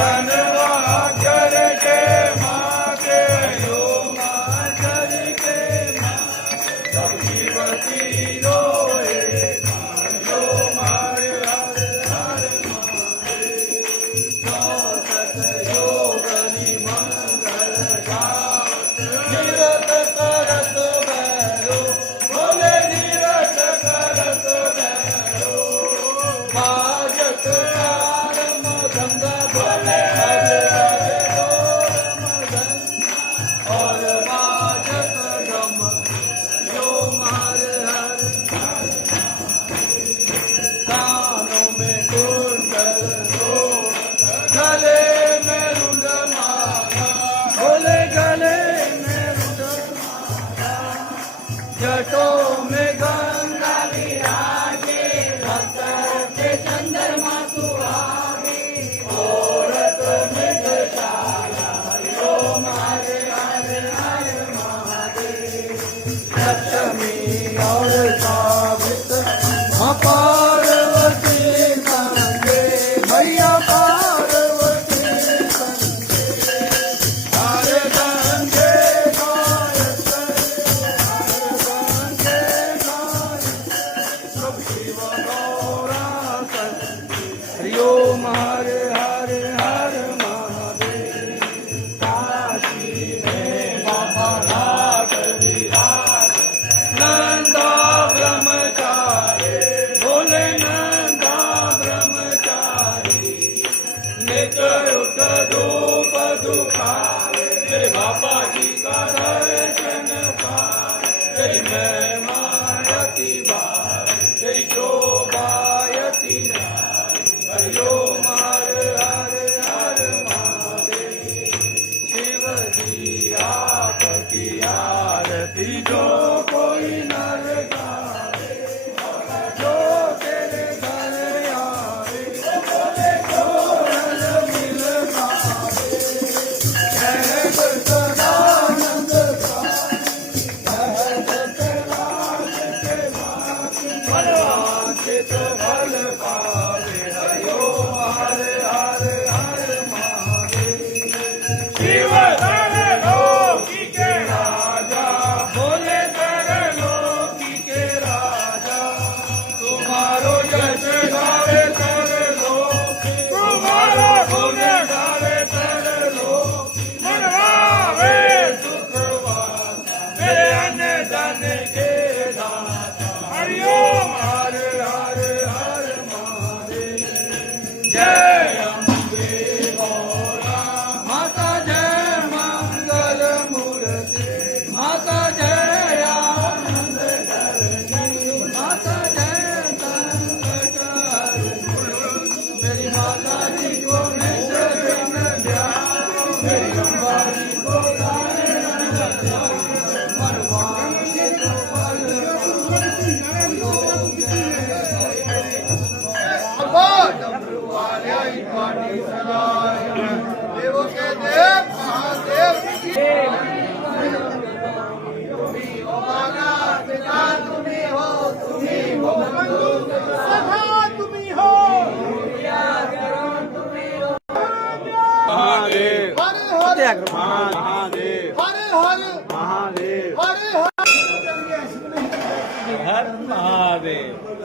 धनवाकर के माँ के यो माधर के माँ भगवती रोए यो मार हर हर महादेव योगनी मंगल गात निरत करत भैरो बोले निरत करत भैरो बाजत कार मदंग बोले हर हर बोल मदन और बाजत गम यो मार हर कानों में कुंडल दो गले में रुंड माला बोले गले में रुंड माला जटों में गंगा विराजे भक्त के चंद्रमा सुहागे औरत मृगशाला यो मारे हर हर महादेव लक्ष्मी और सावित्र माँ पार्वती संगे भैया पार्वती संगे हर गंगे गायत हर गंगे गायत सब शिव गौरा संगे हरिओ हर हर हर महादेव काशी में बाबा नाथ विराज नंदा ब्रह्मचारी बोले नंदा ब्रह्मचारी नित्य उठ धूप दुखावे मेरे बाबा जी का दर्शन पाए तेरी महिमा यति बार तेरी शोभा यति न्यारी हरिओ हर हर हर महादेव शिव जी आपकी आरती जो कोई नर गावे जो तेरे घर आवे बोले जो नर मिल पावे सहज सदानंद स्वामी सहज कैलाश के वासी मनवांछित फल पावे हरिओ हर हर हर महादेव शिव धन लोकी के राजा बोले धन लोकी के राजा तुम्हारो यश गावे तर लोकी तुम्हारा गुण गावे तर लोकी मनवावे सुखवान मेरे अन्न धन के दाता हरिओम हर हर हर महादेव जय अम्बे गौरा माता जय मंगल मूर्ति माता जय आनंद करनी माता जय संकट हरनी मेरी माता जी को निश्चित ध्यान मेरी अम्बा जी को मनवांछित फल देवों के देव महादेव तुम्ही हो बंधु सखा तुम्ही हो महादेव हरे हरे महादेव हरे हरे महादेव हरे हरे हर महादेव